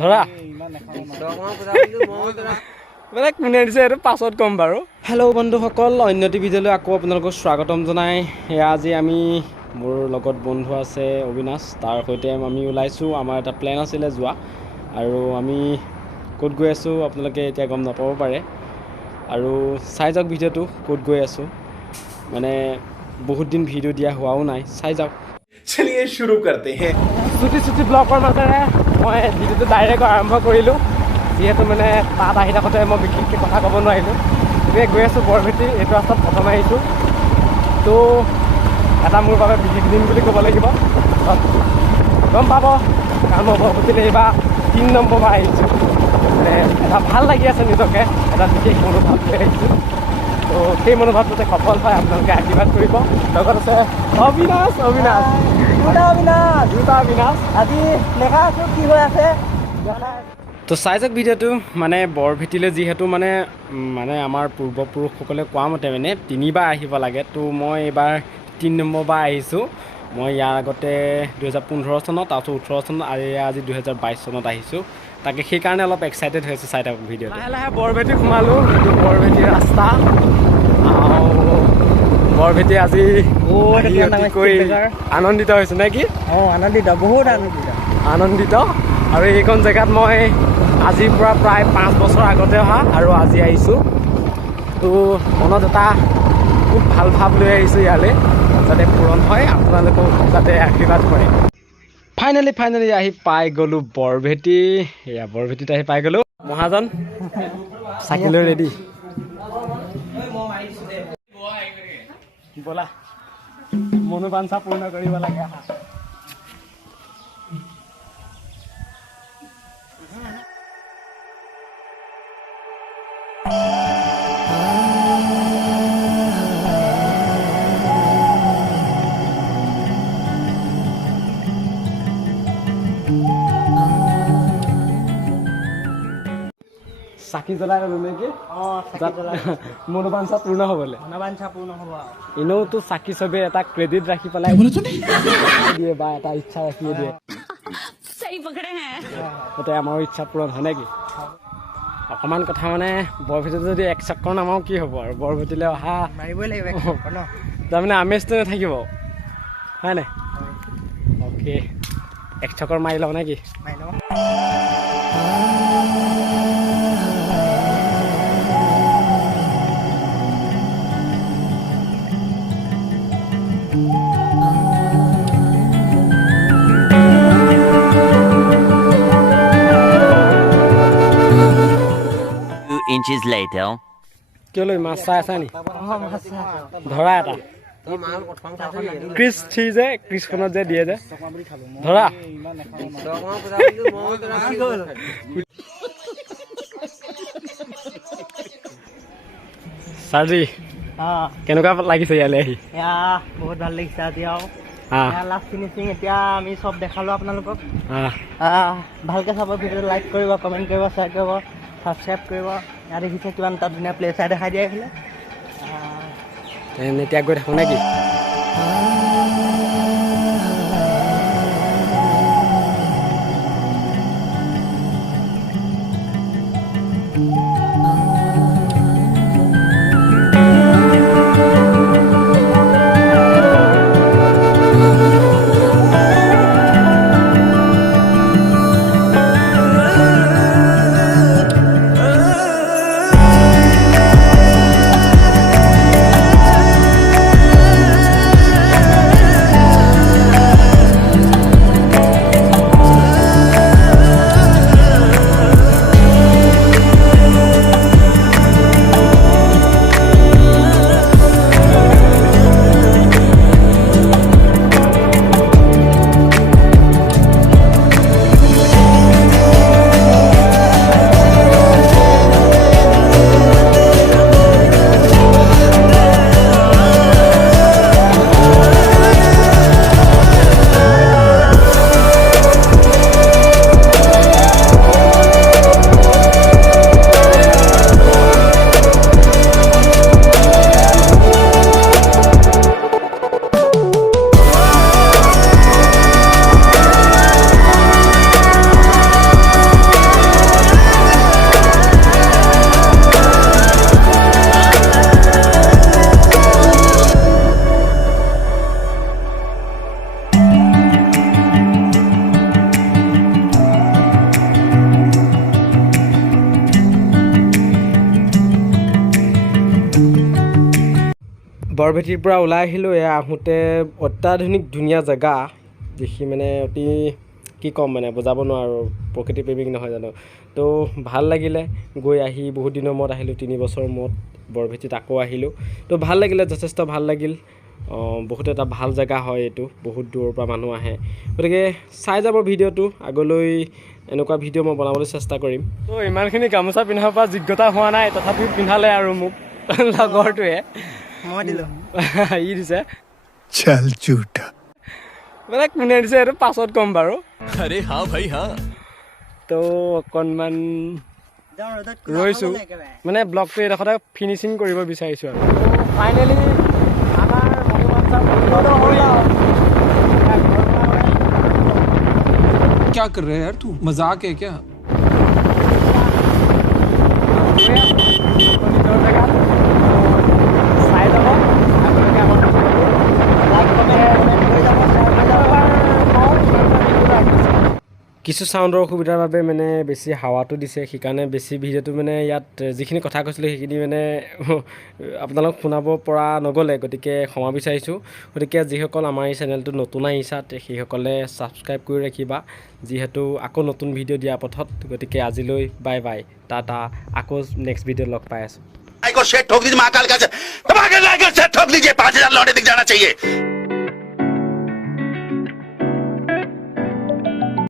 ধৰা মানে কোনে দিছে এইটো পাছত ক'ম বাৰু। হেল্ল' বন্ধুসকল, অন্যটি ভিডিঅ'লৈ আকৌ আপোনালোকক স্বাগতম জনাই। সেয়া আজি আমি মোৰ লগত বন্ধু আছে অবিনাশ, তাৰ সৈতে আমি ওলাইছোঁ। আমাৰ এটা প্লেন আছিলে যোৱা, আৰু আমি ক'ত গৈ আছোঁ আপোনালোকে এতিয়া গম নাপাব পাৰে। আৰু চাই যাওক ভিডিঅ'টো ক'ত গৈ আছোঁ, মানে বহুত দিন ভিডিঅ' দিয়া হোৱাও নাই, চাই যাওক। चलिए शुरू करते हैं। চুটি ব্লকৰ মাজেৰে মই ভিডিঅ'টো ডাইৰেক্ট আৰম্ভ কৰিলোঁ, যিহেতু মানে তাত আহি থাকোঁতে মই বিশেষকৈ কথা ক'ব নোৱাৰিলোঁ। গতিকে গৈ আছোঁ বৰভেটি, এইটো ৰাস্তাত প্ৰথম আহিছোঁ। তো এটা মোৰ বাবে বিশেষ দিন বুলি ক'ব লাগিব। গম পাব, কাৰণ মই বৰভেটিলৈ এইবাৰ 3 নম্বৰবাৰ আহিছোঁ। মানে এটা ভাল লাগি আছে, নিজকে এটা বিশেষ মনোভাৱ লৈ আহিছোঁ। তো সেই মনোভাৱটোতে সফল হয় আপোনালোকে আশীৰ্বাদ কৰিব। লগত আছে অবিনাশ আজি দেখা আছোঁ কি হৈ আছে। তো চাই যাওক ভিডিঅ'টো। মানে বৰভেটিলৈ যিহেতু মানে আমাৰ পূৰ্বপুৰুষসকলে কোৱা মতে মানে 3বাৰ আহিব লাগে, তো মই এইবাৰ 3 নম্বৰবাৰ আহিছোঁ। মই ইয়াৰ আগতে 2015 চনত, তাৰপিছত 18 চনত, আৰু আজি 2022 চনত আহিছোঁ। তাকে সেইকাৰণে অলপ এক্সাইটেড হৈ আছোঁ। চাই থাকক ভিডিঅ'টো। লাহে লাহে বৰভেটি সোমালোঁ, এইটো বৰভেটিৰ ৰাস্তা। বৰভেটি আজি অতিকৈ আনন্দিত হৈছোঁ নে কি? আনন্দিত, বহুত আনন্দিত। আৰু এইখন জেগাত মই আজিৰ পৰা প্ৰায় 5 বছৰ আগতে অহা, আৰু আজি আহিছোঁ। তো মনত এটা খুব ভাল ভাৱ লৈ আহিছোঁ ইয়ালৈ, যাতে পূৰণ হয়, আপোনালোকেও যাতে আশীৰ্বাদ কৰে। ফাইনেলি আহি পাই গ'লোঁ বৰভেটি। এয়া বৰভেটিত আহি পাই গ'লোঁ। মহাজন চাকি লৈ ৰেডি, ব'লা মনোবাঞ্ছা পূৰ্ণ কৰিব লাগে। চাকি জ্বলাই ল'লো নেকি? মনোবাঞ্ছা পূৰ্ণ হ'বলৈ। এনেওতো চাকি চবেই এটা ক্ৰেডিট ৰাখি পেলাই দিয়ে, বা এটা ইচ্ছা ৰাখিয়ে দিয়ে, যাতে আমাৰো ইচ্ছা পূৰণ হয় নেকি? অকণমান কথা মানে বৰভেটিত যদি 1 চক্কৰ নামাৰো কি হ'ব আৰু? বৰভেটিলৈ অহা মাৰিবই লাগিব তাৰমানে আমেজটো নাথাকিব, হয় নাই? অ'কে, 1 চক্কৰ মাৰি লওঁ নেকি? Inches later. কেলৈ মাছ চাই আছা নি? ধৰা এটা ক্ৰিছ 3 যে ক্ৰিছখনত যে দিয়ে যে, ধৰা। ছাৰজি কেনেকুৱা লাগিছে ইয়ালৈ আহি? বহুত ভাল লাগিছে আজি। আৰু লাষ্ট ফিনিচিং এতিয়া আমি চব দেখালোঁ আপোনালোকক। ভালকৈ চাব ভিডিঅ'টো, লাইক কৰিব, কমেণ্ট কৰিব, শ্বেয়াৰ কৰিব, ছাবস্ক্ৰাইব কৰিব। ইয়াত দেখিছে কিমান এটা ধুনীয়া প্লেচ চাই দেখাই দিয়ে এইফালে। এতিয়া গৈ থাকোঁ নেকি? বৰভেটিৰ পৰা ওলাই আহিলোঁ। এয়া আহোঁতে অত্যাধুনিক ধুনীয়া জেগা দেখি মানে অতি কি ক'ম মানে বুজাব নোৱাৰোঁ, প্ৰকৃতি প্ৰেমিক নহয় জানো। তো ভাল লাগিলে গৈ আহি, বহুত দিনৰ মূৰত আহিলোঁ, 3 বছৰ মূৰত বৰভেটিত আকৌ আহিলোঁ। তো ভাল লাগিলে, যথেষ্ট ভাল লাগিল। বহুত এটা ভাল জেগা হয় এইটো, বহুত দূৰৰ পৰা মানুহ আহে। গতিকে চাই যাব ভিডিঅ'টো, আগলৈ এনেকুৱা ভিডিঅ' মই বনাবলৈ চেষ্টা কৰিম। তো ইমানখিনি গামোচা পিন্ধাৰ পৰা যোগ্যতা হোৱা নাই, তথাপিও পিন্ধালে আৰু মোক লগৰটোৱে মই দিলোঁ ই দিছে। चल झूठा মানে কোনে দিছে এইটো পাছত ক'ম বাৰু। अरे हाँ भाई हाँ তো অকণমান ৰৈছোঁ, মানে ব্লগটো এইডোখৰতে ফিনিচিং কৰিব বিচাৰিছোঁ আৰু ফাইনেলি আমাৰ क्या कर रहे हैं यार तू मजाक है क्या কিছু চাউণ্ডৰ অসুবিধাৰ বাবে মানে বেছি হাৱাটো দিছে, সেইকাৰণে বেছি ভিডিঅ'টো মানে ইয়াত যিখিনি কথা কৈছিলোঁ সেইখিনি মানে আপোনালোক শুনাব পৰা নগ'লে, গতিকে ক্ষমা বিচাৰিছোঁ। গতিকে যিসকল আমাৰ এই চেনেলটো নতুন আহিছা সেইসকলে ছাবস্ক্ৰাইব কৰি ৰাখিবা, যিহেতু আকৌ নতুন ভিডিঅ' দিয়া পথত। গতিকে আজিলৈ বাই বাই, টাটা, আকৌ নেক্সট ভিডিঅ'ত লগ পাই আছোঁ। को शेट ठोक दीजिए महाकाल का ठोक दीजिए 5000 लौटे दिख जाना चाहिए।